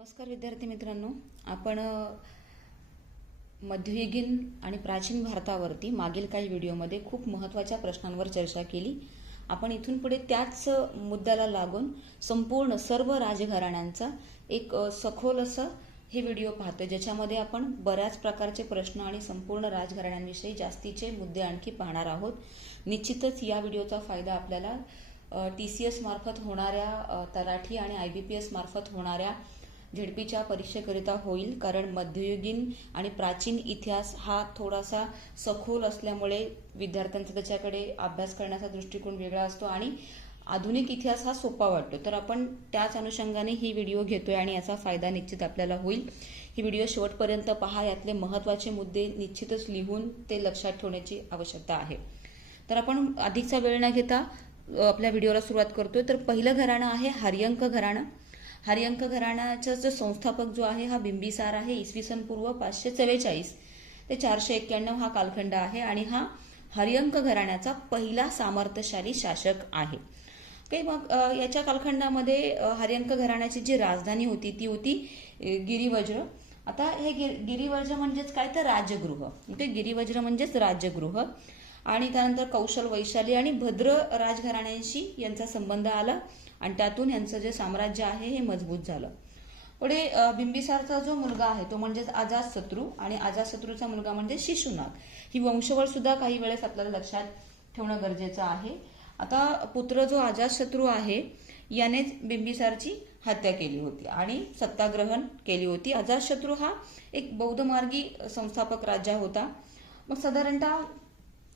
नमस्कार विद्यार्थी मित्रांनो, आपण मध्ययुगीन आणि प्राचीन भारतावरती मागील काही व्हिडिओमध्ये खूप महत्त्वाच्या प्रश्नांवर चर्चा केली. आपण इथून पुढे त्याच मुद्द्याला लागून संपूर्ण सर्व राजघराण्यांचा एक सखोल असं हे व्हिडिओ पाहतो, ज्याच्यामध्ये आपण बऱ्याच प्रकारचे प्रश्न आणि संपूर्ण राजघराण्यांविषयी जास्तीचे मुद्दे आणखी पाहणार आहोत. निश्चितच या व्हिडिओचा फायदा आपल्याला TCS मार्फत होणाऱ्या तलाठी आणि IBPS मार्फत होणाऱ्या झेडपीच्या परीक्षेकरिता होईल, कारण मध्ययुगीन आणि प्राचीन इतिहास हा थोडासा सखोल असल्यामुळे विद्यार्थ्यांचा त्याच्याकडे अभ्यास करण्याचा दृष्टिकोन वेगळा असतो आणि आधुनिक इतिहास हा सोपा वाटतो. तर आपण त्याच अनुषंगाने ही व्हिडिओ घेतोय आणि याचा फायदा निश्चित आपल्याला होईल. ही व्हिडिओ शेवटपर्यंत पहा, यातले महत्त्वाचे मुद्दे निश्चितच लिहून ते लक्षात ठेवण्याची आवश्यकता आहे. तर आपण अधिकचा वेळ न घेता आपल्या व्हिडिओला सुरुवात करतोय. तर पहिलं घराणं आहे हर्यंक घराणं. हर्यंक घराण्याचा जो संस्थापक जो आहे हा बिंबिसार आहे. इसवी सन पूर्व 544 ते 491 हा कालखंड आहे आणि हा हर्यंक घराण्याचा पहिला सामर्थ्यशाली शासक आहे. मग याच्या कालखंडामध्ये हर्यंक घराण्याची जी राजधानी होती ती होती गिरिवज्र. आता हे गिरिवज्र म्हणजेच काय, तर राजगृह. गिरिवज्र म्हणजेच राजगृह. आणि त्यानंतर कौशल, वैशाली आणि भद्र राजघराण्यांशी यांचा संबंध आला आणि त्यातून यांचं जे साम्राज्य आहे हे मजबूत झालं. पुढे बिंबिसारचा जो मुलगा आहे तो म्हणजेच अजातशत्रू, आणि अजातशत्रूचा मुलगा म्हणजे शिशुनाग. ही वंशवळ सुद्धा काही वेळेस आपल्याला लक्षात ठेवणं गरजेचं आहे. आता पुत्र जो अजातशत्रू आहे याने बिंबिसारची हत्या केली होती आणि सत्ताग्रहण केली होती. अजातशत्रू हा एक बौद्ध मार्गी संस्थापक राजा होता. मग साधारणतः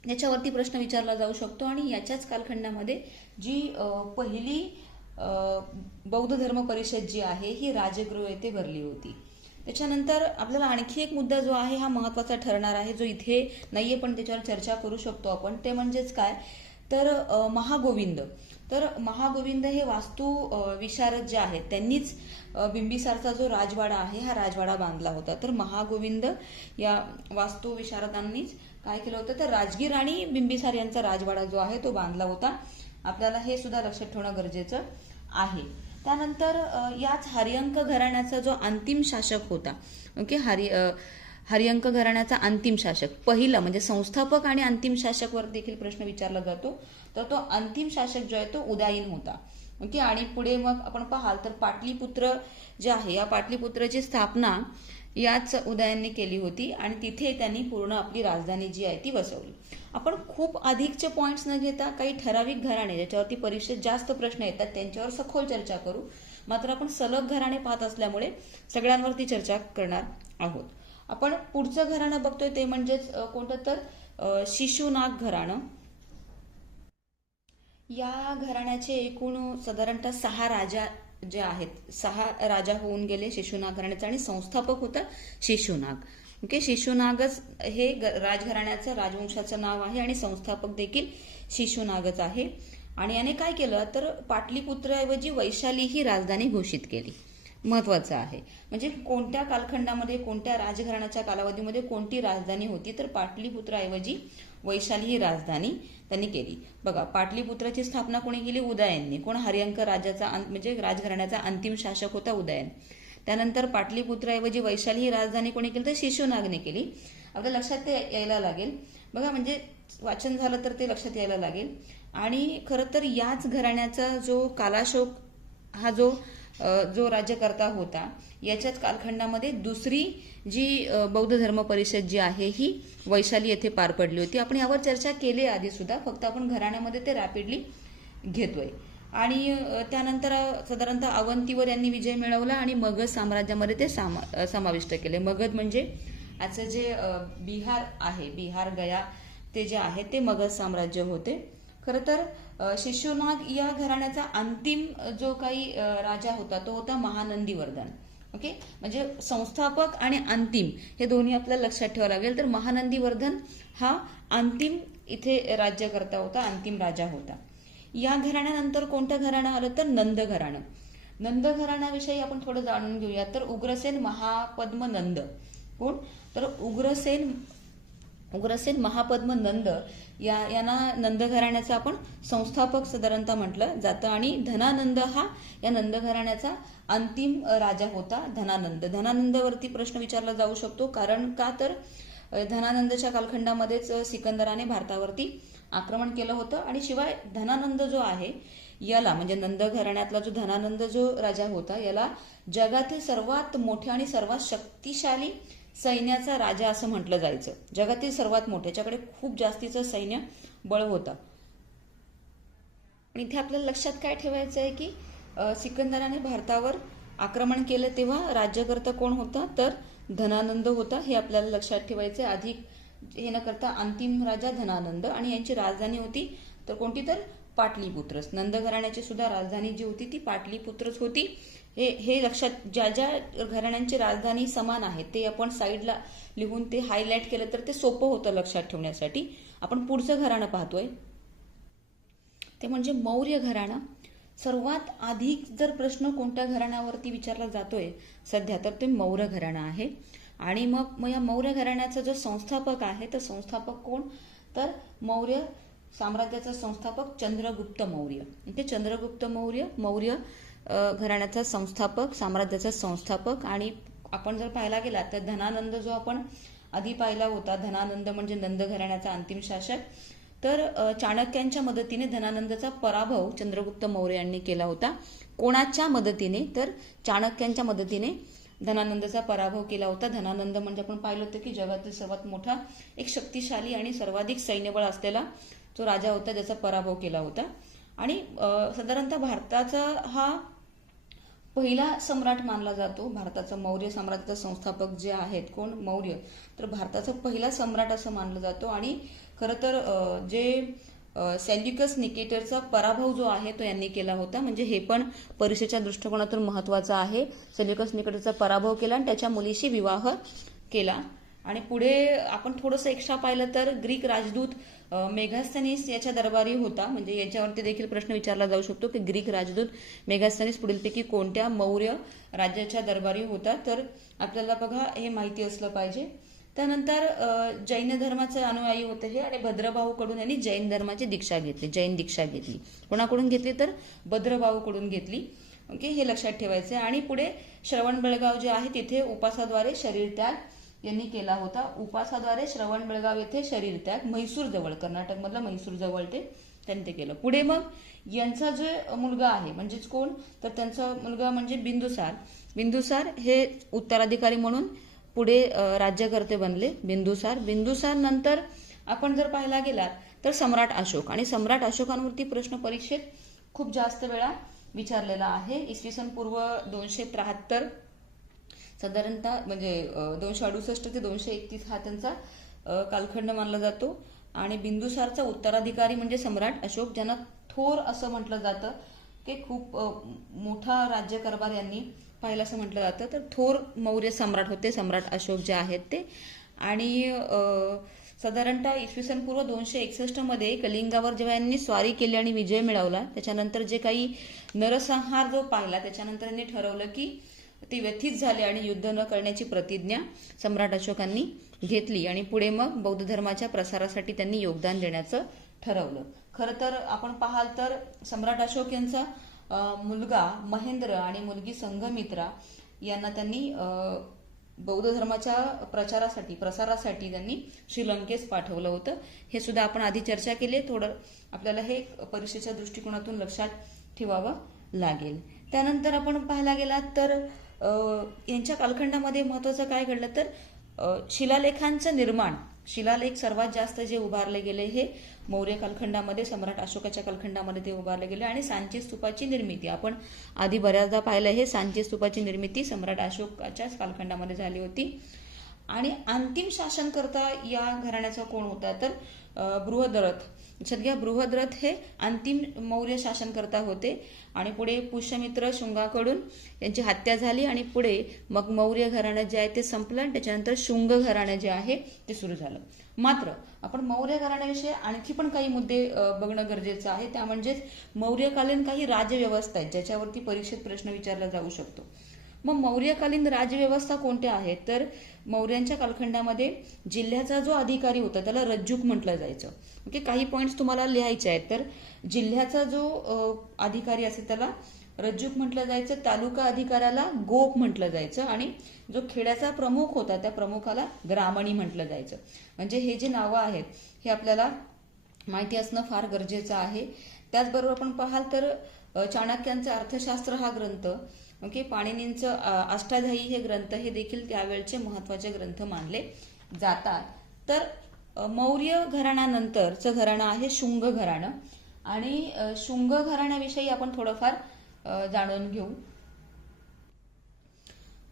याच्यावरती प्रश्न विचारला जाऊ शकतो आणि याच्याच कालखंडामध्ये जी पहिली बौद्ध धर्म परिषद जी आहे ही राजगृह येथे भरली होती. त्याच्यानंतर आपल्याला आणखी एक मुद्दा जो आहे हा महत्त्वाचा ठरणार आहे, जो इथे नाहीये पण त्याच्यावर चर्चा करू शकतो आपण. ते म्हणजेच काय, तर महागोविंद. तर महागोविंद हे वास्तू विशारद जे आहेत त्यांनीच बिंबिसारचा जो राजवाडा आहे हा राजवाडा बांधला होता. तर महागोविंद या वास्तू विशारदांनीच काय केलं होतं, तर राजगीर आणि बिंबिसार यांचा राजवाडा जो आहे तो बांधला होता. आपल्याला हे सुद्धा लक्षात ठेवणं गरजेचं आहे. त्यानंतर याच हर्यंक घराण्याचा जो अंतिम शासक होता, हर्यंक घराण्याचा अंतिम शासक पहिला म्हणजे संस्थापक आणि अंतिम शासक वर देखील प्रश्न विचारला जातो. तर तो अंतिम शासक जो आहे तो उदायीन होता. आणि पुढे मग आपण पाहाल तर पाटलीपुत्र जे आहे या पाटलीपुत्राची स्थापना याच उदयनने केली होती आणि तिथे त्यांनी पूर्ण आपली राजधानी जी आहे ती वसवली. आपण खूप अधिकचे पॉइंट्स न घेता काही ठराविक घराणे ज्याच्यावरती परीक्षेत जास्त प्रश्न येतात त्यांच्यावर सखोल चर्चा करू. मात्र आपण सलग घराणे पाहत असल्यामुळे सगळ्यांवरती चर्चा करणार आहोत. आपण पुढचं घराणं बघतोय ते म्हणजेच कोणतं, तर शिशुनाग घराणं. या घराण्याचे एकूण साधारणतः 6 राजा जे आहेत, 6 राजा होऊन गेले शिशुनाग घराण्याचा आणि संस्थापक होता शिशुनाग. शिशुनागच हे राजघराण्याचं राजवंशाचं नाव आहे आणि संस्थापक देखील शिशुनागच आहे. आणि याने काय केलं, तर पाटलीपुत्राऐवजी वैशाली ही राजधानी घोषित केली. महत्वाचं आहे म्हणजे कोणत्या कालखंडामध्ये कोणत्या राजघराण्याच्या कालावधीमध्ये कोणती राजधानी होती, तर पाटलीपुत्राऐवजी वैशाली ही राजधानी त्यांनी केली. बघा, पाटलीपुत्राची स्थापना कोणी केली, उदयनने. कोण, हर्यंक राजाचा म्हणजे राजघराण्याचा अंतिम शासक होता उदयन. त्यानंतर पाटलीपुत्राऐवजी वैशाली ही राजधानी कोणी केली, तर शिशुनागने केली. आपल्या लक्षात ते यायला लागेल. बघा, म्हणजे वाचन झालं तर ते लक्षात यायला लागेल. आणि खरं तर याच घराण्याचा जो कालाशोक हा जो राज्यकर्ता होता याच्याच कालखंडामध्ये दुसरी जी बौद्ध धर्म परिषद जी आहे ही वैशाली येथे पार पडली होती. आपण यावर चर्चा केली आधी सुद्धा, फक्त आपण घराण्यामध्ये ते रॅपिडली घेतोय. आणि त्यानंतर साधारणतः अवंतीवर यांनी विजय मिळवला आणि मगध साम्राज्यामध्ये ते समाविष्ट केले. मगध म्हणजे आजचं जे बिहार आहे, बिहार गया ते जे आहे ते मगध साम्राज्य होते. खरं तर शिशुनाग या घराण्याचा अंतिम जो काही राजा होता तो होता महानंदीवर्धन. म्हणजे संस्थापक आणि अंतिम हे दोन्ही आपल्याला लक्षात ठेवावं लागेल. तर महानंदीवर्धन हा अंतिम इथे राज्यकर्ता होता, अंतिम राजा होता. या घराण्यानंतर कोणतं घराणं आलं, तर नंद घराणं. नंद घराण्याविषयी आपण थोडं जाणून घेऊया. तर उग्रसेन महापद्म नंद कोण, तर उग्रसेन महापद्म नंद यांना नंद घराण्याचा आपण संस्थापक साधारणतः म्हटलं जातं आणि धनानंद हा या नंद घराण्याचा अंतिम राजा होता. धनानंदवरती प्रश्न विचारला जाऊ शकतो. कारण का तर धनानंदच्या कालखंडामध्येच सिकंदराने भारतावरती आक्रमण केलं होतं आणि शिवाय धनानंद जो आहे याला म्हणजे नंद घराण्यातला जो धनानंद जो राजा होता याला जगातील सर्वात मोठ्या आणि सर्वात शक्तिशाली सैन्याचा राजा असं म्हटलं जायचं. जगातील सर्वात मोठे, त्याच्याकडे खूप जास्तीचं सैन्य बळ होतं. इथे आपल्याला लक्षात काय ठेवायचं आहे की सिकंदराने भारतावर आक्रमण केलं तेव्हा राज्यकर्ता कोण होता तर धनानंद होता. हे आपल्याला लक्षात ठेवायचं. अधिक हे न करता अंतिम राजा धनानंद आणि यांची राजधानी होती तर कोणती तर पाटलीपुत्रच. नंद घराण्याची सुद्धा राजधानी जी होती ती पाटलीपुत्रच होती. हे लक्षात, ज्या ज्या घराण्यांची राजधानी समान आहे ते आपण साईडला लिहून ते हायलाइट केलं तर ते सोपं होतं लक्षात ठेवण्यासाठी. आपण पुढचं घराणं पाहतोय ते म्हणजे मौर्य घराणं. सर्वात अधिक जर प्रश्न कोणत्या घराण्यावरती विचारला जातोय सध्या तर ते मौर्य घराणं आहे. आणि मग या मौर्य घराण्याचा जो संस्थापक आहे तर संस्थापक कोण तर मौर्य साम्राज्याचा संस्थापक चंद्रगुप्त मौर्य. ते चंद्रगुप्त मौर्य घराण्याचा संस्थापक, साम्राज्याचा संस्थापक. आणि आपण जर पाहायला गेला तर धनानंद जो आपण आधी पाहिला होता, धनानंद म्हणजे नंद घराण्याचा अंतिम शासक, तर चाणक्यांच्या मदतीने धनानंदचा पराभव चंद्रगुप्त मौर्य यांनी केला होता. कोणाच्या मदतीने तर चाणक्यांच्या मदतीने धनानंदचा पराभव केला होता. धनानंद म्हणजे आपण पाहिलं होतं की जगातील सर्वात मोठा एक शक्तिशाली आणि सर्वाधिक सैन्यबळ असलेला जो राजा होता ज्याचा पराभव केला होता. आणि साधारणतः भारताचा हा पहिला सम्राट मानला जातो. भारताचा मौर्य साम्राज्याचा संस्थापक जे आहेत कोण मौर्य, तर भारताचा पहिला सम्राट असं मानलं जातो. आणि खरं तर जे सेल्युकस निकेटरचा पराभव जो आहे तो यांनी केला होता. म्हणजे हे पण परीक्षेच्या दृष्टिकोनातून महत्वाचं आहे. सेल्युकस निकेटरचा पराभव केला आणि त्याच्या मुलीशी विवाह केला. आणि पुढे आपण थोडंसं एक्स्ट्रा पाहिलं तर ग्रीक राजदूत मेगास्थनीस याच्या दरबारी होता. म्हणजे याच्यावरती देखील प्रश्न विचारला जाऊ शकतो की ग्रीक राजदूत मेगास्थनीस पुढीलपैकी कोणत्या मौर्य राज्याच्या दरबारी होता, तर आपल्याला बघा हे माहिती असलं पाहिजे. त्यानंतर जैन धर्माचे अनुयायी होते हे आणि भद्रभाऊकडून यांनी जैन धर्माची दीक्षा घेतली, जैन दीक्षा घेतली. कोणाकडून घेतली तर भद्रभाऊकडून घेतली. ओके, हे लक्षात ठेवायचे. आणि पुढे श्रवणबेळगाव जे आहे तिथे उपासाद्वारे शरीर त्याग यांनी केला होता. उपासाद्वारे श्रवणबेळगाव येथे शरीर त्याग, म्हैसूर जवळ, कर्नाटकमधला म्हैसूर जवळ त्यांनी ते केलं. पुढे मग यांचा जो मुलगा आहे म्हणजेच कोण तर त्यांचा मुलगा म्हणजे बिंदुसार हे उत्तराधिकारी म्हणून पुढे राज्यकर्ते बनले. बिंदुसार नंतर आपण जर पाहायला गेलात तर सम्राट अशोक. आणि सम्राट अशोकांवरती प्रश्न परीक्षेत खूप जास्त वेळा विचारलेला आहे. इसवी सन पूर्व 273 साधारणतः म्हणजे 268 ते 231 हा त्यांचा कालखंड मानला जातो. आणि बिंदुसारचा उत्तराधिकारी म्हणजे सम्राट अशोक, ज्यांना थोर असं म्हटलं जातं की खूप मोठा राज्यकारभार यांनी पाहिलं असं म्हटलं जातं. तर थोर मौर्य सम्राट होते सम्राट अशोक जे आहेत ते. आणि साधारणतः इसवी सन पूर्व 261 मध्ये कलिंगावर जेव्हा यांनी स्वारी केली आणि विजय मिळवला त्याच्यानंतर जे काही नरसंहार जो पाहिला त्याच्यानंतर यांनी ठरवलं की ते व्यथित झाले आणि युद्ध न करण्याची प्रतिज्ञा सम्राट अशोकांनी घेतली. आणि पुढे मग बौद्ध धर्माच्या प्रसारासाठी त्यांनी योगदान देण्याचं ठरवलं. खरं तर आपण पाहाल तर सम्राट अशोक यांचा मुलगा महेंद्र आणि मुलगी संघमित्रा यांना त्यांनी बौद्ध धर्माच्या प्रसारासाठी त्यांनी श्रीलंकेस पाठवलं होतं. हे सुद्धा आपण आधी चर्चा केली. थोडं आपल्याला हे परीक्षेच्या दृष्टिकोनातून लक्षात ठेवावं लागेल. त्यानंतर आपण पाहायला गेलात तर यांच्या कालखंडामध्ये महत्वाचं काय घडलं तर शिलालेखांचं निर्माण, शिलालेख सर्वात जास्त जे उभारले गेले हे मौर्य कालखंडामध्ये, सम्राट अशोकाच्या कालखंडामध्ये ते उभारले गेले. आणि सांची स्तूपाची निर्मिती आपण आधी बऱ्याचदा पाहिलं, हे सांची स्तूपाची निर्मिती सम्राट अशोकाच्याच कालखंडामध्ये झाली होती. आणि अंतिम शासनकर्ता या घराण्याचा कोण होता तर बृहद्रथ. लक्षात घ्या, बृहद्रथ हे अंतिम मौर्य शासनकर्ता होते. आणि पुढे पुष्यमित्र शुंगाकडून यांची हत्या झाली आणि पुढे मग मौर्य घराणं जे आहे ते संपलं आणि त्याच्यानंतर शुंग घराणं जे आहे ते सुरू झालं. मात्र आपण मौर्य घराण्याविषयी आणखी पण काही मुद्दे बघणं गरजेचं आहे. त्या म्हणजेच मौर्यकालीन काही राज्यव्यवस्था आहेत ज्याच्यावरती परीक्षेत प्रश्न विचारला जाऊ शकतो. मग मौर्यकालीन राजव्यवस्था कोणत्या आहेत, तर मौर्यांच्या कालखंडामध्ये जिल्ह्याचा जो अधिकारी होता त्याला रज्जुक म्हटलं जायचं. ओके, काही पॉईंट्स तुम्हाला लिहायचे आहेत. तर जिल्ह्याचा जो अधिकारी असेल त्याला रज्जुक म्हटलं जायचं, तालुका अधिकाऱ्याला गोप म्हटलं जायचं, आणि जो खेड्याचा प्रमुख होता त्या प्रमुखाला ग्रामणी म्हटलं जायचं. म्हणजे हे जे नावं आहेत हे आपल्याला माहिती असणं फार गरजेचं आहे. त्याचबरोबर आपण पाहाल तर चाणक्यांचं अर्थशास्त्र हा ग्रंथ, ओके, पाणिनींचं अष्टाध्यायी हे ग्रंथ हे देखील त्यावेळचे महत्वाचे ग्रंथ मानले जातात. तर मौर्य घराण्यानंतरचं घराणं आहे शुंग घराणं, आणि शुंग घराण्याविषयी आपण थोडंफार जाणून घेऊ.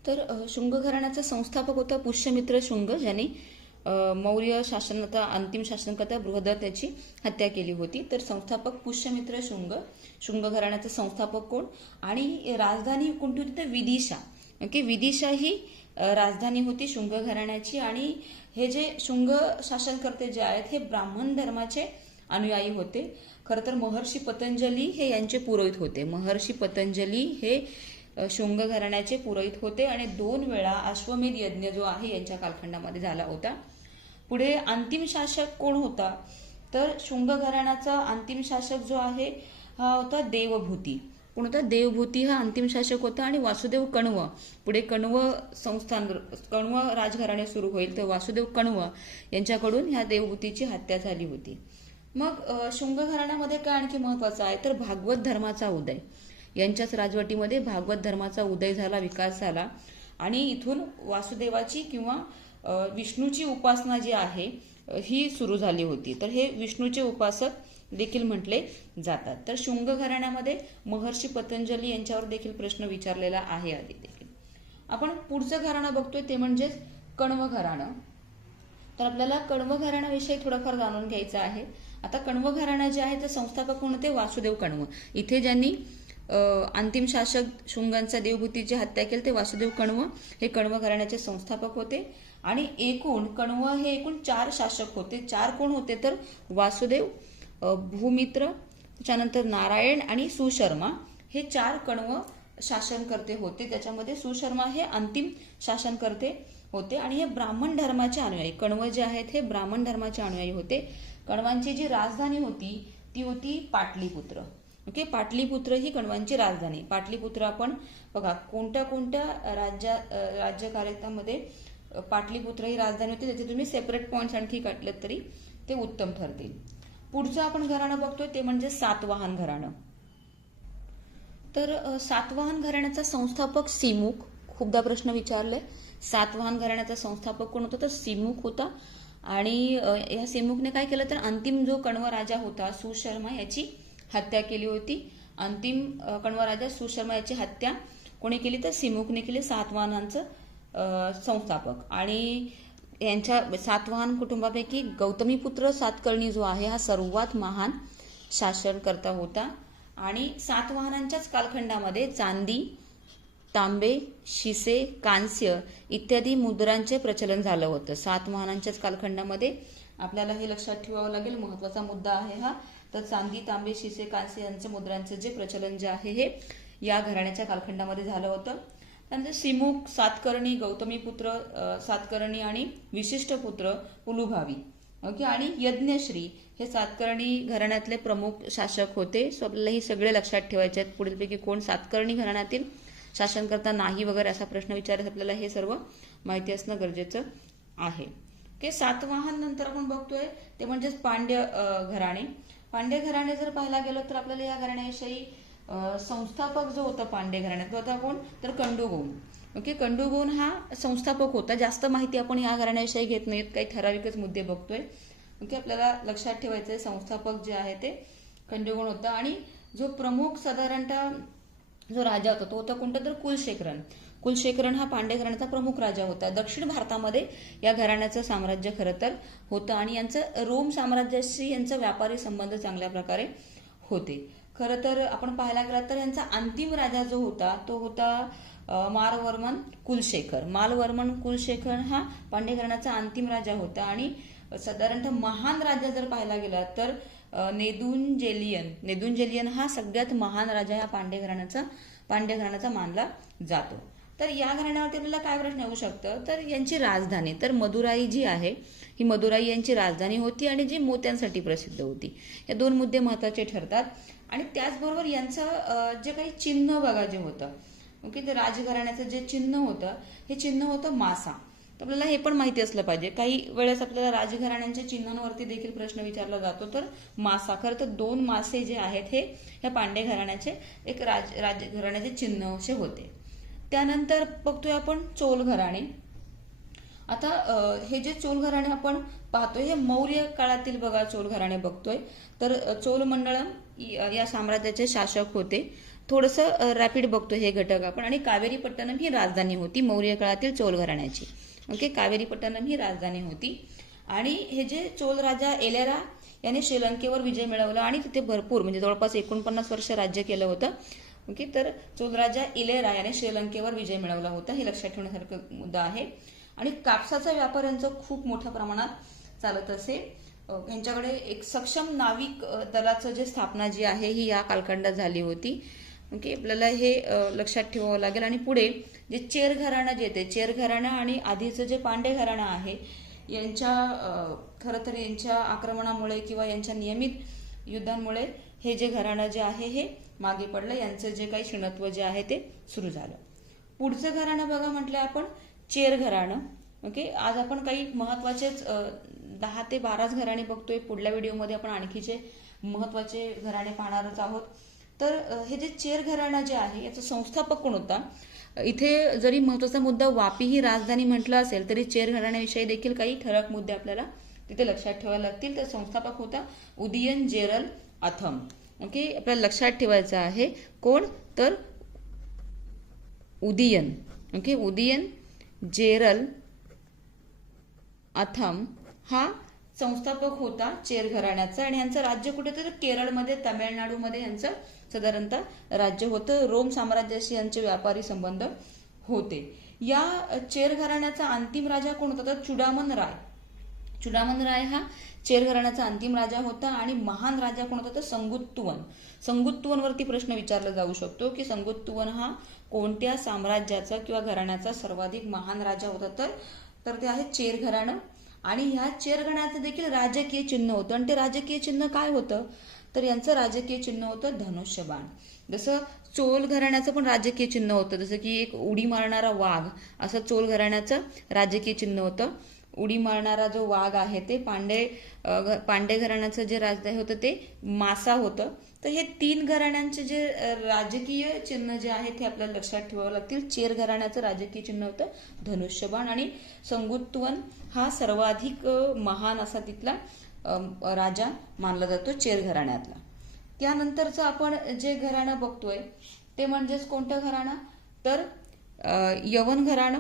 तर शुंग घराण्याचा संस्थापक होता पुष्यमित्र शुंग, ज्यांनी मौर्य शासनकर्ता अंतिम शासनकर्ता बृहदत्त याची हत्या केली होती. तर संस्थापक पुष्यमित्र शुंग. शुंग घराण्याचे संस्थापक कोण, आणि राजधानी कोणती होती तर विदिशा. ओके, विदिशा ही राजधानी होती शुंग घराण्याची. आणि हे जे शुंग शासनकर्ते जे आहेत हे ब्राह्मण धर्माचे अनुयायी होते. खरं तर महर्षी पतंजली हे यांचे पुरोहित होते. महर्षी पतंजली हे शुंग घराण्याचे पुरोहित होते, आणि 2 वेळा अश्वमेध यज्ञ जो आहे यांच्या कालखंडामध्ये झाला होता. पुढे अंतिम शासक कोण होता, तर शुंग घराण्याचा अंतिम शासक जो आहे हा होता देवभूती. कोण होता, देवभूती हा अंतिम शासक होता. आणि वासुदेव कण्व, पुढे कण्व संस्थान, कण्व राजघराणे सुरू होईल, तर वासुदेव कण्व यांच्याकडून ह्या देवभूतीची हत्या झाली होती. मग शुंग घराण्यामध्ये काय आणखी महत्वाचं आहे, तर भागवत धर्माचा उदय. यांच्याच राजवटीमध्ये भागवत धर्माचा उदय झाला, विकास झाला, आणि इथून वासुदेवाची किंवा विष्णूची उपासना जी आहे ही सुरू झाली होती. तर हे विष्णूचे उपासक देखील म्हटले जातात. तर शुंग घराण्यामध्ये महर्षी पतंजली यांच्यावर देखील प्रश्न विचारलेला आहे आधी देखील. आपण पुढचं घराणं बघतोय ते म्हणजे कण्व घराणं. तर आपल्याला कण्व घराण्याविषयी थोडंफार जाणून घ्यायचं आहे. आता कण्व घराणं जे आहे ते संस्थापक कोण होते, वासुदेव कण्व. इथे ज्यांनी अंतिम शासक शुंगांचा देवभूतीची हत्या केली ते वासुदेव कण्व हे कण्व घराण्याचे संस्थापक होते. आणि एकूण कण्व हे एकूण 4 शासक होते. 4 कोण होते, तर वासुदेव, भूमित्र, त्याच्यानंतर नारायण आणि सुशर्मा हे 4 कण्व शासनकर्ते होते. त्याच्यामध्ये सुशर्मा हे अंतिम शासनकर्ते होते, आणि हे ब्राह्मण धर्माचे अनुयायी. कण्व जे आहेत हे ब्राह्मण धर्माचे अनुयायी होते. कण्वांची जी राजधानी होती ती होती पाटलीपुत्र. ओके, पाटलीपुत्र ही कण्वांची राजधानी. पाटलीपुत्र आपण बघा कोणत्या कोणत्या राज्यकार्यामध्ये पाटलीपुत्र ही राजधानी होती, त्याचे तुम्ही सेपरेट पॉईंट्स आणखी काढलेत तरी ते उत्तम ठरतील. पुढचं आपण घराणं बघतोय ते म्हणजे सातवाहन घराणं. तर सातवाहन घराण्याचा संस्थापक सिमुख. खूपदा प्रश्न विचारले. सातवाहन घराण्याचा संस्थापक कोण होता, तर सिमुख होता. आणि या सिमुखने काय केलं, तर अंतिम जो कण्व राजा होता सुशर्मा याची हत्या केली होती. अंतिम कण्व राजा सुशर्मा याची हत्या कोणी केली, तर सिमुखने केली, सातवाहनांचं संस्थापक. आणि यांच्या सातवाहन कुटुंबापैकी गौतमीपुत्र सातकर्णी जो आहे हा सर्वात महान शासनकर्ता होता. आणि सातवाहनांच्याच कालखंडामध्ये चांदी, तांबे, शिसे, कांस्य इत्यादी मुद्रांचे प्रचलन झालं होतं. सातवाहनांच्याच कालखंडामध्ये आपल्याला हे लक्षात ठेवावं लागेल, महत्वाचा मुद्दा आहे हा. तर चांदी, तांबे, शिसे, कांस्य यांच्या मुद्रांचे जे प्रचलन जे आहे हे या घराण्याच्या कालखंडामध्ये झालं होतं. त्यानंतर सिमुख, सातकर्णी, गौतमीपुत्र सातकर्णी आणि विशिष्ट पुत्र पुलुभावी. ओके, आणि यज्ञश्री हे सातकर्णी घराण्यातले प्रमुख शासक होते. सो आपल्याला हे सगळे लक्षात ठेवायचे आहेत. पुढीलपैकी कोण सातकर्णी घराण्यातील शासनकर्ता नाही वगैरे असा प्रश्न विचारत आपल्याला हे सर्व माहिती असणं गरजेचं आहे. ओके, सातवाहन नंतर आपण बघतोय ते म्हणजेच पांड्य घराणे. पांड्य घराणे जर पाहायला गेलं तर आपल्याला या घराण्याविषयी संस्थापक जो होता पांड्य घराण्यात तो होता कोण, तर कंडुगोन. ओके, कंडुगोन हा संस्थापक होता. जास्त माहिती आपण या घराण्याविषयी घेत नाहीत, काही ठराविकच मुद्दे बघतोय. ओके, आपल्याला लक्षात ठेवायचंय संस्थापक जे आहे ते कंडुगोन होता. आणि जो प्रमुख साधारणतः जो राजा होता तो होता कोणता, तर कुलशेखरण. कुलशेखरण हा पांड्य घराण्याचा प्रमुख राजा होता. दक्षिण भारतामध्ये या घराण्याचं साम्राज्य खरं तर होतं, आणि यांचं रोम साम्राज्याशी यांचा व्यापारी संबंध चांगल्या प्रकारे होते. खरं तर आपण पाहायला गेला तर यांचा अंतिम राजा जो होता तो होता मालवर्मन कुलशेखर. मालवर्मन कुलशेखर हा पांड्य घराण्याचा अंतिम राजा होता. आणि साधारणतः महान राजा जर पाहायला गेला तर नेदुंजेलियन हा सगळ्यात महान राजा या पांड्य घराण्याचा मानला जातो. तर या घराण्यावरती आपल्याला काय प्रश्न येऊ शकतं, तर यांची राजधानी, तर मदुराई जी आहे ही मदुराई यांची राजधानी होती आणि जी मोत्यांसाठी प्रसिद्ध होती. हे दोन मुद्दे महत्त्वाचे ठरतात. आणि त्याचबरोबर यांचं जे काही चिन्ह बघा जे होतं, ओके, तर राजघराण्याचं जे चिन्ह होतं हे चिन्ह होतं मासा. तर आपल्याला हे पण माहिती असलं पाहिजे, काही वेळेस आपल्याला राजघराण्यांच्या चिन्हांवरती देखील प्रश्न विचारला जातो. तर मासा, खरं तर दोन मासे जे आहेत हे या पांडे घराण्याचे एक राजघराण्याचे चिन्ह असे होते. त्यानंतर बघतोय आपण चोल घराणे. आता हे जे चोल घराणे आपण पाहतोय हे मौर्य काळातील बघा चोल घराणे बघतोय. तर चोल मंडळम या साम्राज्याचे शासक होते. थोडंसं रॅपिड बघतोय हे घटक आपण. आणि कावेरीपट्टणम ही राजधानी होती मौर्य काळातील चोल घराण्याची. ओके, कावेरीपट्टणम ही राजधानी होती. आणि हे जे चोल राजा एलेरा याने श्रीलंकेवर विजय मिळवला आणि तिथे भरपूर म्हणजे जवळपास 49 वर्ष राज्य केलं होतं. ओके, तर चोल राजा इलेरा याने श्रीलंकेवर विजय मिळवला होता, हे लक्षात ठेवण्यासारखा मुद्दा आहे. आणि कापसाचा व्यापार यांचं खूप मोठ्या प्रमाणात चालत असे. यांच्याकडे एक सक्षम नाविक दलाचं जे स्थापना जी आहे ही या कालखंडात झाली होती. ओके, आपल्याला हे लक्षात ठेवावं लागेल. आणि पुढे जे चेर घराणं जे येते, चेर घराणं आणि आधीचं जे पांडे घराणं आहे यांच्या खरं तर यांच्या आक्रमणामुळे किंवा यांच्या नियमित युद्धांमुळे हे जे घराणं जे आहे हे मागे पडलं. यांचं जे काही क्षीणत्व जे आहे ते सुरू झालं. पुढचं घराणं बघा म्हटलं आपण चेर घराणं. ओके, आज आपण काही महत्वाचेच 10 ते 12 घराणे बघतोय. पुढल्या व्हिडिओमध्ये आपण आणखीचे महत्वाचे घराणे पाहणारच आहोत. तर हे जे चेर घराणं जे आहे याचा संस्थापक कोण होता, इथे जरी महत्वाचा मुद्दा वापी ही राजधानी म्हटलं असेल तरी चेर घराण्याविषयी देखील काही ठळक मुद्दे आपल्याला तिथे लक्षात ठेवायला लागतील. तर संस्थापक होता उदयन जेरल अथम. ओके, आपल्याला लक्षात ठेवायचं आहे कोण, तर उदयन. ओके, उदयन जेरल अथम हा संस्थापक होता चेर घराण्याचा. आणि यांचं राज्य कुठे, तर केरळमध्ये तामिळनाडूमध्ये यांचं साधारणतः राज्य होतं. रोम साम्राज्याशी यांचे व्यापारी संबंध होते. या चेर घराण्याचा अंतिम राजा कोण होता, तर चुडामन राय. चुडामन राय हा चेर घराण्याचा अंतिम राजा होता. आणि महान राजा कोण होता, तर संगुत्तुवन. संगुत्तुवनवरती प्रश्न विचारला जाऊ शकतो की संगुत्तुवन हा कोणत्या साम्राज्याचा किंवा घराण्याचा सर्वाधिक महान राजा होता, तर ते आहे चेर घराणं. आणि ह्या चेर घराण्याचं देखील राजकीय चिन्ह होतं. आणि ते राजकीय चिन्ह काय होतं, तर यांचं राजकीय चिन्ह होतं धनुष्यबाण. जसं चोल घराण्याचं पण राजकीय चिन्ह होतं, जसं की एक उडी मारणारा वाघ, असं चोल घराण्याचं राजकीय चिन्ह होतं. उडी मारणारा जो वाघ आहे ते पांडे घराण्याचं जे राजधानी होतं ते मासा होतं. तर हे 3 घराण्यांचे जे राजकीय चिन्ह जे आहे ते आपल्याला लक्षात ठेवावं लागतील. चेर घराण्याचं राजकीय चिन्ह होतं धनुष्यबाण. आणि संगुत्तुवन हा सर्वाधिक महान असा तिथला राजा मानला जातो चेर घराण्यातला. त्यानंतरचं आपण जे घराणं बघतोय ते म्हणजेच कोणतं घराणं, तर यवन घराणं.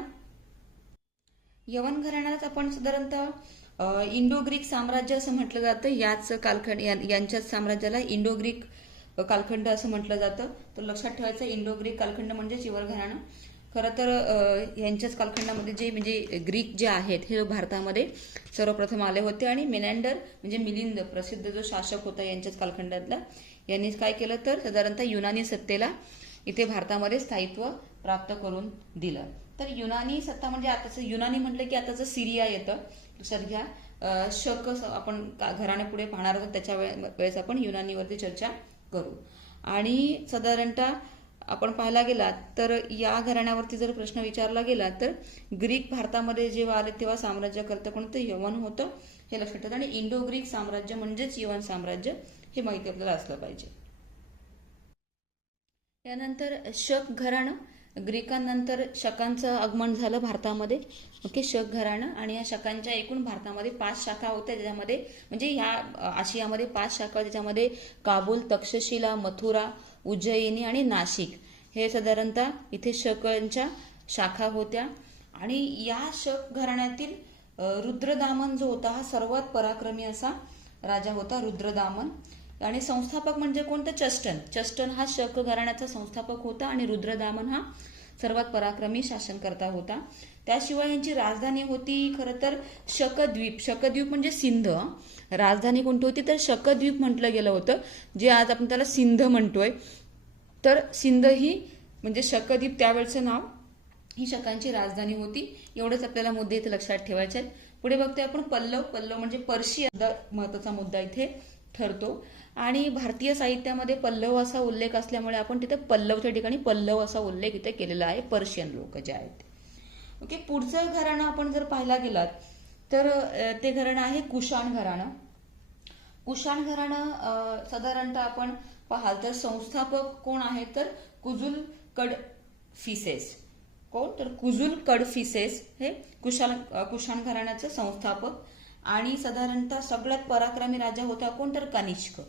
यवन घराण्यात आपण साधारणतः इंडो ग्रीक साम्राज्य असं म्हटलं जातं. याच कालखंड यांच्याच साम्राज्याला इंडो ग्रीक कालखंड असं म्हटलं जातं. तर लक्षात ठेवायचं इंडो ग्रीक कालखंड म्हणजे यवन घराणं. खरं तर यांच्याच कालखंडामध्ये जे म्हणजे ग्रीक जे आहेत हे भारतामध्ये सर्वप्रथम आले होते. आणि मेनॅन्डर म्हणजे मिलिंद प्रसिद्ध जो शासक होता यांच्याच कालखंडातला, यांनी काय केलं तर साधारणतः युनानी सत्तेला इथे भारतामध्ये स्थायित्व प्राप्त करून दिलं. तर युनानी सत्ता म्हणजे आताचं युनानी म्हटलं की आताचं सिरिया येतं. लक्षात घ्या. शक आपण घराणे पुढे पाहणार आहोत, त्याच्या वेळेस आपण युनानीवरती चर्चा करू. आणि साधारणतः आपण पाहायला गेला तर या घराण्यावरती जर प्रश्न विचारला गेला तर ग्रीक भारतामध्ये जेव्हा आले तेव्हा साम्राज्यकर्ता कोणतं, यवन होतं, हे लक्षात ठेवा. आणि इंडो ग्रीक साम्राज्य म्हणजेच यवन साम्राज्य हे माहिती आपल्याला असलं पाहिजे. त्यानंतर शक घराणं. ग्रीकांनंतर शकांचं आगमन झालं भारतामध्ये. ओके, शक घराणं. आणि या शकांच्या एकूण भारतामध्ये 5 शाखा होत्या, ज्याच्यामध्ये म्हणजे ह्या आशियामध्ये 5 शाखा, ज्याच्यामध्ये काबूल, तक्षशिला, मथुरा, उज्जयिनी आणि नाशिक हे साधारणतः इथे शकांच्या शाखा होत्या. आणि या शक घराण्यातील रुद्रदामन जो होता हा सर्वात पराक्रमी असा राजा होता, रुद्रदामन. आणि संस्थापक म्हणजे कोणतं, चस्टन हा शक घराण्याचा संस्थापक होता. आणि रुद्रदामन हा सर्वात पराक्रमी शासनकर्ता होता. त्याशिवाय यांची राजधानी होती खरं तर शकद्वीप. शकद्वीप म्हणजे सिंध. राजधानी कोणती होती, तर शकद्वीप म्हटलं गेलं होतं, जे आज आपण त्याला सिंध म्हणतोय. तर सिंध ही म्हणजे शकद्वीप त्यावेळचं नाव ही शकांची राजधानी होती. एवढंच आपल्याला मुद्दे इथे लक्षात ठेवायचे आहेत. पुढे बघतोय आपण पल्लव. पल्लव म्हणजे पर्शियन महत्वाचा मुद्दा इथे ठरतो. आणि भारतीय साहित्यामध्ये पल्लव असा उल्लेख असल्यामुळे आपण तिथे पल्लवच्या ठिकाणी पल्लव असा उल्लेख इथे केलेला आहे, पर्शियन लोक जे आहेत ते. ओके, पुढचं घराणं आपण जर पाहायला गेलात तर ते घराणं आहे कुशाण घराणं. कुशाण घराणं साधारणतः आपण पाहाल तर संस्थापक कोण आहेत तर कुजुल कडफिसेस. कोण तर कुजुल कडफिसेस हे कुशाण घराण्याचं संस्थापक. आणि साधारणतः सगळ्यात पराक्रमी राजा होता कोण तर कनिष्क.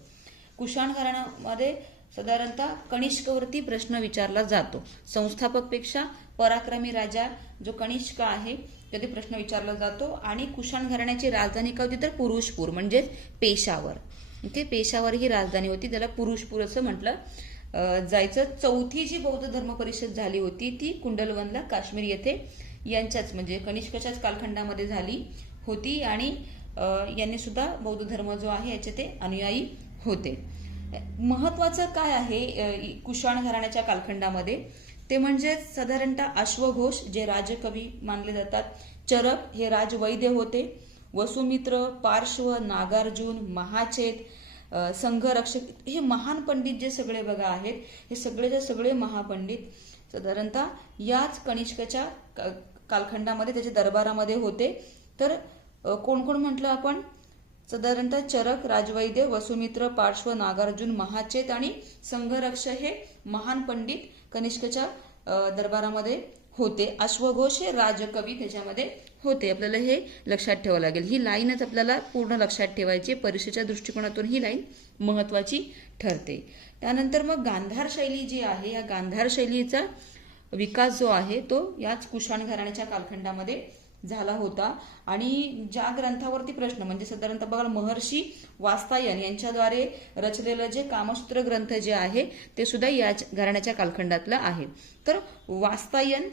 कुशाण घराण्यामध्ये साधारणतः कनिष्कवरती प्रश्न विचारला जातो. संस्थापकपेक्षा पराक्रमी राजा जो कनिष्क आहे त्याचे प्रश्न विचारला जातो. आणि कुशाण घराण्याची राजधानी काय होती तर पुरुषपूर म्हणजेच पेशावर. ओके, पेशावर ही राजधानी होती, त्याला पुरुषपूर असं म्हटलं जायचं. चौथी जी बौद्ध धर्म परिषद झाली होती ती कुंडलवनला काश्मीर येथे यांच्याच म्हणजे कनिष्कच्याच कालखंडामध्ये झाली होती. आणि यांनी सुद्धा बौद्ध धर्म जो आहे याचे ते अनुयायी होते. महत्वाचं काय आहे कुशाण घराण्याच्या कालखंडामध्ये ते म्हणजे साधारणतः अश्वघोष जे राजकवी मानले जातात, चरक हे राजवैद्य होते, वसुमित्र, पार्श्व, नागार्जुन, महाचेत, संघरक्षक हे महान पंडित जे सगळे बघा आहेत, हे सगळेचे सगळे महापंडित साधारणतः याच कनिष्कच्या कालखंडामध्ये त्याच्या दरबारामध्ये होते. तर कोण कोण म्हटलं आपण साधारणतः चरक, राजवैद्य, वसुमित्र, पार्श्व, नागार्जुन, महाचेत आणि संघरक्षक हे महान पंडित कनिष्कच्या दरबारामध्ये होते. अश्वघोष हे राजकवी त्याच्यामध्ये होते. आपल्याला हे लक्षात ठेवावं लागेल. ही लाईनच आपल्याला पूर्ण लक्षात ठेवायची. परीक्षेच्या दृष्टिकोनातून ही लाईन महत्वाची ठरते. त्यानंतर मग गांधार शैली जी आहे या गांधार शैलीचा विकास जो आहे तो याच कुशाण घराण्याच्या कालखंडामध्ये झाला होता. आणि ज्या ग्रंथावरती प्रश्न म्हणजे साधारणतः बघा महर्षी वात्सायन यांच्याद्वारे रचलेलं जे कामसूत्र ग्रंथ जे आहे ते सुद्धा या घराण्याच्या कालखंडातलं आहे. तर वात्सायन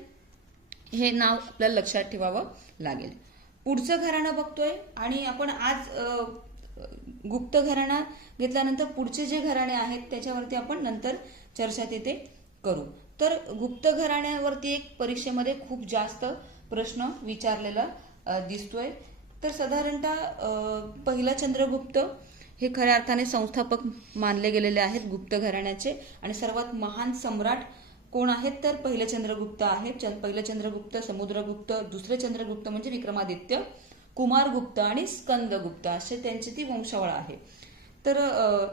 हे नाव आपल्याला लक्षात ठेवावं लागेल. पुढचं घराणं बघतोय आणि आपण आज गुप्त घराणा घेतल्यानंतर पुढचे जे घराणे आहेत त्याच्यावरती आपण नंतर चर्चा तिथे करू. तर गुप्त घराण्यावरती एक परीक्षेमध्ये खूप जास्त प्रश्न विचारलेला दिसतोय. तर साधारणतः पहिला चंद्रगुप्त हे खऱ्या अर्थाने संस्थापक मानले गेलेले आहेत गुप्त घराण्याचे. आणि सर्वात महान सम्राट कोण आहेत तर पहिले चंद्रगुप्त आहेत. पहिले चंद्रगुप्त, समुद्रगुप्त, दुसरे चंद्रगुप्त म्हणजे विक्रमादित्य, कुमारगुप्त आणि स्कंदगुप्त असे त्यांची ती वंशावळ आहे. तर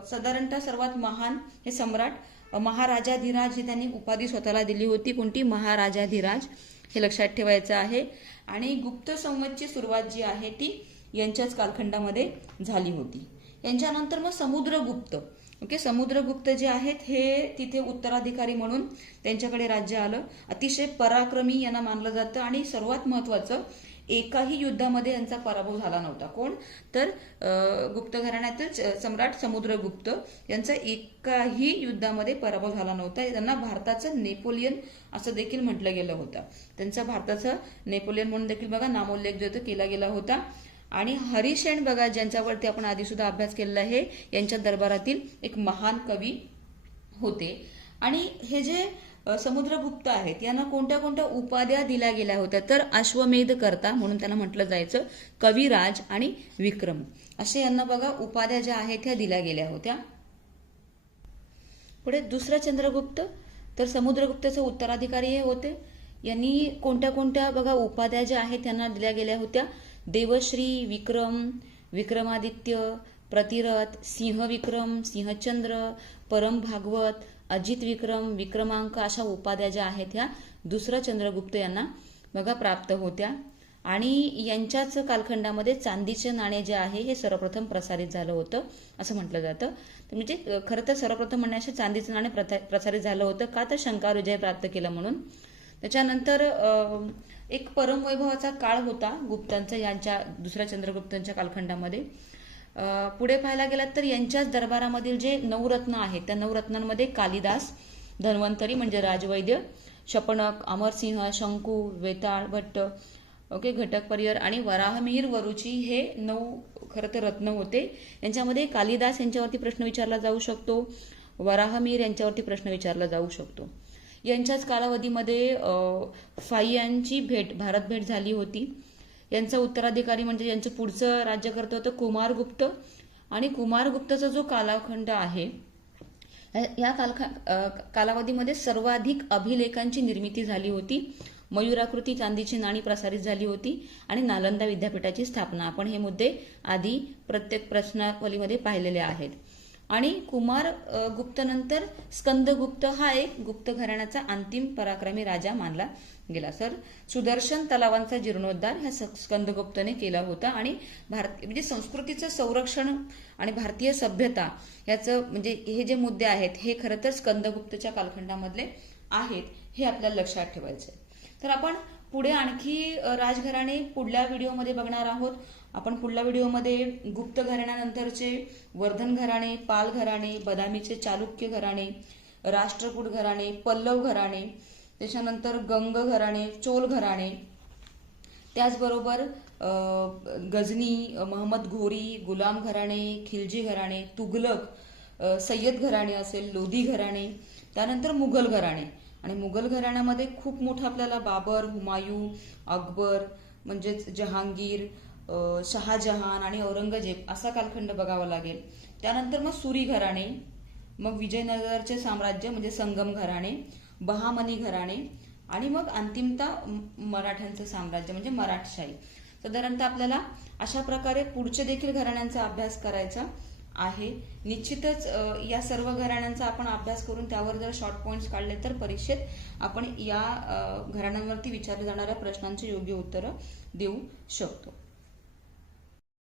साधारणतः सर्वात महान हे सम्राट महाराजाधिराज ही त्यांनी उपाधी स्वतःला दिली होती. कोणती? महाराजाधिराज. हे लक्षात ठेवायचं आहे. आणि गुप्त संवतची सुरुवात जी आहे ती यांच्याच कालखंडामध्ये झाली होती. यांच्यानंतर मग समुद्रगुप्त. ओके, समुद्रगुप्त जे आहेत हे तिथे उत्तराधिकारी म्हणून त्यांच्याकडे राज्य आलं. अतिशय पराक्रमी यांना मानलं जातं. आणि सर्वात महत्वाचं एकाही युद्धामध्ये यांचा पराभव झाला नव्हता. कोण तर गुप्त घराण्यातील सम्राट समुद्रगुप्त यांचा एकाही युद्धामध्ये पराभव झाला नव्हता. त्यांना भारताचं नेपोलियन असं देखील म्हटलं गेलं होतं. त्यांचा भारताचं नेपोलियन म्हणून देखील बघा नामोल्लेख जो केला गेला होता. आणि हरिसेन बघा ज्यांच्यावरती आपण आधी सुद्धा अभ्यास केलेला आहे, यांच्या दरबारातील एक महान कवी होते. आणि हे जे समुद्रगुप्त आहेत यांना कोणत्या कोणत्या उपाध्या दिल्या गेल्या होत्या तर अश्वमेध करता म्हणून त्यांना म्हटलं जायचं, कविराज आणि विक्रम असे यांना बघा उपाध्या ज्या आहेत त्या दिल्या गेल्या होत्या. पुढे दुसरा चंद्रगुप्त तर समुद्रगुप्ताचे उत्तराधिकारी हे होते. यांनी कोणत्या कोणत्या बघा उपाध्या ज्या आहेत त्यांना दिल्या गेल्या होत्या. देवश्री, विक्रम, विक्रमादित्य, प्रतिरथ, सिंह विक्रम, सिंहचंद्र, परम भागवत, अजित विक्रम, विक्रमांक अशा उपाध्या ज्या आहेत ह्या दुसरा चंद्रगुप्त यांना बघा प्राप्त होत्या. आणि यांच्याच कालखंडामध्ये चांदीचे नाणे जे आहे हे सर्वप्रथम प्रसारित झालं होतं असं म्हटलं जातं. म्हणजे खरं तर सर्वप्रथम म्हणण्याचे चांदीचं नाणे प्रसारित झालं होतं का तर शंकर विजय प्राप्त केला म्हणून. त्याच्यानंतर एक परमवैभवाचा काळ होता गुप्तांचा यांच्या दुसऱ्या चंद्रगुप्तांच्या कालखंडामध्ये. पुढे पाहायला गेलात तर यांच्याच दरबारामधील जे नवरत्न आहेत त्या नवरत्नांमध्ये कालिदास, धन्वंतरी म्हणजे राजवैद्य, शपनक, अमरसिंह, शंकू, वेताळ, भट्ट, ओके, घटक परियर आणि वराहमिहीर, वरुची हे 9 खरं तर रत्न होते. यांच्यामध्ये कालिदास यांच्यावरती प्रश्न विचारला जाऊ शकतो, वराहमिहीर यांच्यावरती प्रश्न विचारला जाऊ शकतो. यांच्याच कालावधीमध्ये फाई भेट भारत भेट झाली होती. यांचा उत्तराधिकारी म्हणजे यांचं पुढचं राज्यकर्ता होतं कुमारगुप्त. आणि कुमारगुप्तचा जो कालखंड आहे या कालावधीमध्ये सर्वाधिक अभिलेखांची निर्मिती झाली होती. मयूराकृती चांदीची नाणी प्रसारित झाली होती आणि नालंदा विद्यापीठाची स्थापना. आपण हे मुद्दे आधी प्रत्येक प्रश्नावलीमध्ये पाहिलेले आहेत. आणि कुमार गुप्त नंतर स्कंदगुप्त हा एक गुप्त घराण्याचा अंतिम पराक्रमी राजा मानला गेला. सर सुदर्शन तलावांचा जीर्णोद्धार ह्या स्कंदगुप्तने केला होता. आणि म्हणजे संस्कृतीचं संरक्षण आणि भारतीय सभ्यता याचं म्हणजे हे जे मुद्दे आहेत हे खरं तर स्कंदगुप्तच्या कालखंडामधले आहेत, हे आपल्याला लक्षात ठेवायचं आहे. तर आपण पुढे आणखी राजघराणे पुढल्या व्हिडिओमध्ये बघणार आहोत. आपण पुढल्या व्हिडिओमध्ये गुप्त घराण्यानंतरचे वर्धन घराणे, पाल घराणे, बदामीचे चालुक्य घराणे, राष्ट्रकूट घराणे, पल्लव घराणे, त्याच्यानंतर गंग घराणे, चोल घराणे, त्याचबरोबर गजनी, महम्मद घोरी, गुलाम घराणे, खिलजी घराणे, तुघलक, सय्यद घराणे असेल, लोधी घराणे, त्यानंतर मुघल घराणे. आणि मुघल घराण्यामध्ये खूप मोठं आपल्याला बाबर, हुमायूं, अकबर म्हणजेच जहांगीर, शहाजहान आणि औरंगजेब असा कालखंड बघावा लागेल. त्यानंतर मग सुरी घराणे, मग विजयनगरचे साम्राज्य म्हणजे संगम घराणे, बहामनी घराणे आणि मग अंतिमतः मराठ्यांचं साम्राज्य म्हणजे मराठशाही. साधारणतः आपल्याला अशा प्रकारे पुढचे देखील घराण्यांचा अभ्यास करायचा आहे. निश्चितच या सर्व घराण्यांचा आपण अभ्यास करून त्यावर जर शॉर्ट पॉइंट्स काढले तर परीक्षेत आपण या घराण्यांवरती विचारल्या जाणाऱ्या प्रश्नांची योग्य उत्तरं देऊ शकतो.